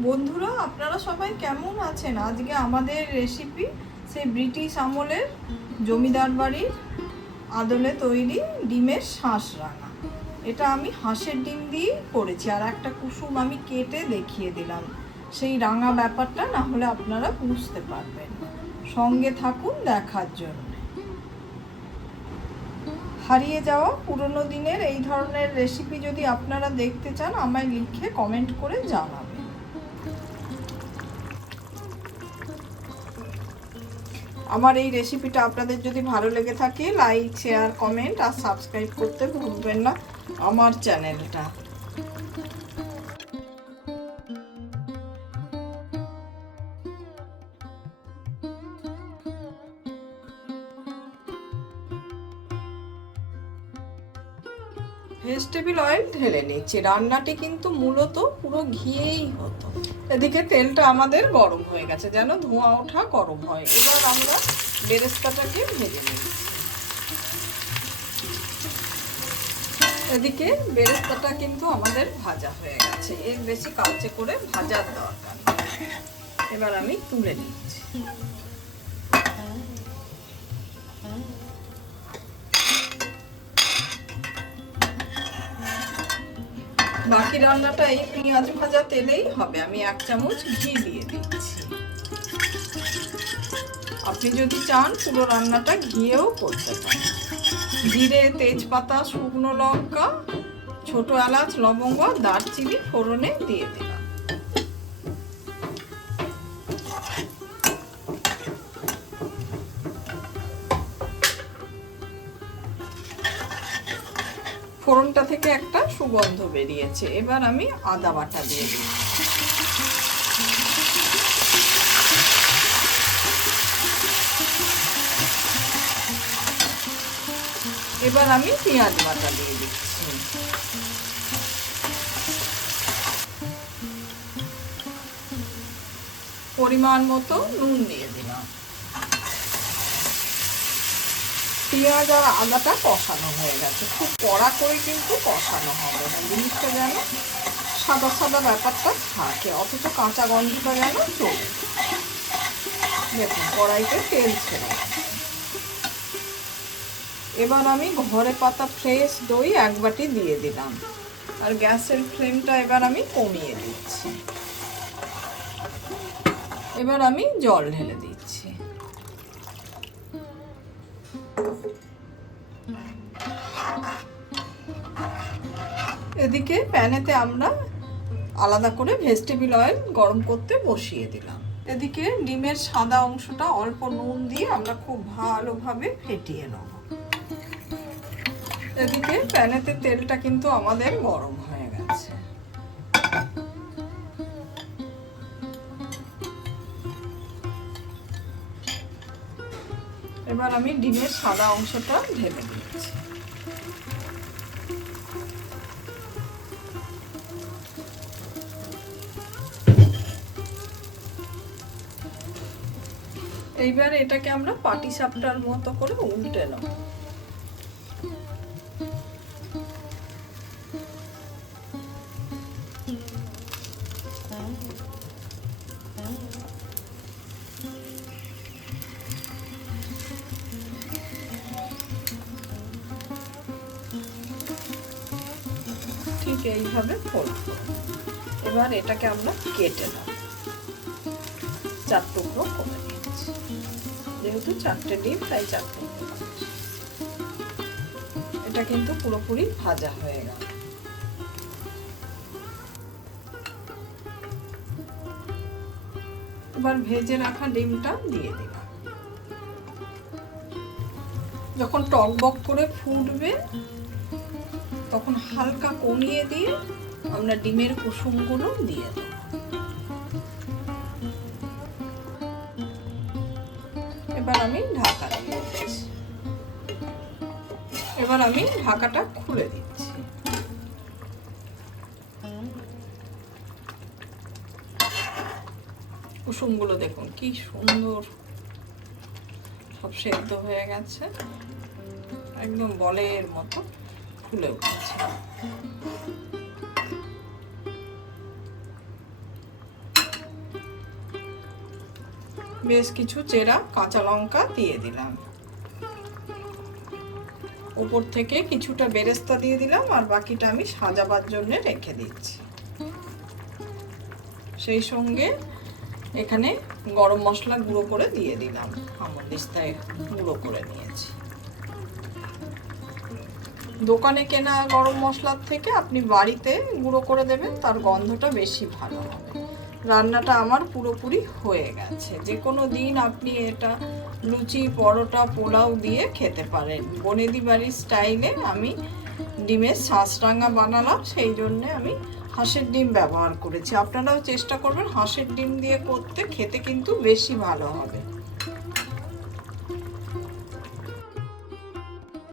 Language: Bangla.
বন্ধুরা, আপনারা সবাই কেমন আছেন? আজকে আমাদের রেসিপি সেই ব্রিটিশ আমলের জমিদার বাড়ির আদলে তৈরি ডিমের শাঁস রাঙা এটা আমি হাঁসের ডিম দিয়েই করেছি, আর একটা কুসুম আমি কেটে দেখিয়ে দিলাম। সেই রাঙা ব্যাপারটা না হলে আপনারা বুঝতে পারবেন। সঙ্গে থাকুন দেখার জন্য। হারিয়ে যাওয়া পুরনো দিনের এই ধরনের রেসিপি যদি আপনারা দেখতে চান, আমায় লিখে কমেন্ট করে জানাবেন আমার এই রেসিপিটা আপনাদের যদি ভালো লেগে থাকে লাইক শেয়ার কমেন্ট আর সাবস্ক্রাইব করতে ভুলবেন না আমার চ্যানেলটা ভেজিটেবিল অয়েল ঢেলে নিচ্ছি। রান্নাটি কিন্তু মূলত পুরো ঘিয়েই হতো। এদিকে তেলটা আমাদের গরম হয়ে গেছে, যেন ধোঁয়া ওঠা গরম হয়। এবার আমরা বেরেস্তাটাকে ভেজে নিচ্ছি। এদিকে বেরেস্তাটা কিন্তু আমাদের ভাজা হয়ে গেছে। এর বেশি কালচে করে ভাজার দরকার এবার আমি তুলে নিচ্ছি। বাকি রান্নাটা এই পেঁয়াজ ভাজা তেলেই হবে। আমি এক চামচ ঘি দিয়ে দিচ্ছি। আপনি যদি চান, পুরো রান্নাটা ঘিয়েও করতে পারেন। জিরে, তেজপাতা, শুকনো লঙ্কা, ছোট এলাচ, লবঙ্গ দারচিনি ফোড়নে দিয়ে দিলাম ফোড়নটা থেকে একটা সুগন্ধ বেরিয়েছে। এবার আমি আদা বাটা দিয়ে দিই। এবার আমি পেঁয়াজ বাটা দিয়ে দিচ্ছি। পরিমাণ মতো নুন দিয়ে দিলাম পেঁয়াজ আর আদাটা কষানো হয়ে গেছে। খুব কড়া করে কিন্তু কষানো হবে না। জিনিসটা যেন সাদা সাদা ব্যাপারটা থাকে, অথচ কাঁচা গন্ধটা যেন চলে। দেখুন, কড়াইতে তেল ছেড়ে এবার আমি ঘরে পাতা ফ্রেশ দই এক বাটি দিয়ে দিলাম। আর গ্যাসের ফ্লেমটা এবার আমি কমিয়ে দিচ্ছি। এবার আমি জল ঢেলে দিচ্ছি এদিকে প্যানেতে আমরা আলাদা করে ভেজিটেবিল অয়েল গরম করতে বসিয়ে দিলাম। এদিকে ডিমের সাদা অংশটা অল্প নুন দিয়ে আমরা খুব ভালোভাবে ফেটিয়ে নেব। এদিকে প্যানেতে তেলটা কিন্তু আমাদের গরম হয়ে গেছে। এবার আমি ডিমের সাদা অংশটা ঢেলে দিচ্ছি। এইবার এটাকে আমরা পাটি সাপটার মতো করে উল্টে নেব। ঠিক এইভাবে এবার এটাকে আমরা কেটে নেব। চার টুকরো করে। নিচ্ছি যেহেতু চারটে ডিম, তাই চার টুকরো করছি। এটা কিন্তু পুরোপুরি ভাজা হয়ে গেল। এবার ভেজে রাখা ডিমটা দিয়ে দিলাম। যখন টকবক করে ফুটবে, তখন হালকা কমিয়ে দিয়ে আমরা ডিমের কুসুমগুলো দিয়ে দেবো। এবার আমি ঢাকা দিয়ে দিচ্ছি। এবার আমি ঢাকাটা খুলে দিচ্ছি। কুসুমগুলো দেখুন, কি সুন্দর। সব সেদ্ধ হয়ে গেছে। একদম বলের মতো ফুলে উঠেছে। বেশ কিছু চেরা, কাঁচা লঙ্কা দিয়ে দিলাম। উপর থেকে কিছুটা বেরেস্তা দিয়ে দিলাম আর বাকিটা আমি সাজাবার জন্য রেখে দিচ্ছি। সেই সঙ্গে এখানে গরম মশলা গুঁড়ো করে দিয়ে দিলাম। আমল দিস্তায় গুঁড়ো করে নিয়েছি। দোকানে কেনা গরম মশলার থেকে আপনি বাড়িতে গুঁড়ো করে দেবেন, তার গন্ধটা বেশি ভালো হবে। রান্নাটা আমার পুরোপুরি হয়ে গেছে। যে কোনো দিন আপনি এটা লুচি, পরোটা, পোলাও দিয়ে খেতে পারেন। বনেদি বাড়ির স্টাইলে আমি ডিমের শাঁসরাঙা বানালাম, সেই জন্যে আমি হাঁসের ডিম ব্যবহার করেছি। আপনারাও চেষ্টা করবেন হাঁসের ডিম দিয়ে করতে, খেতে কিন্তু বেশি ভালো হবে।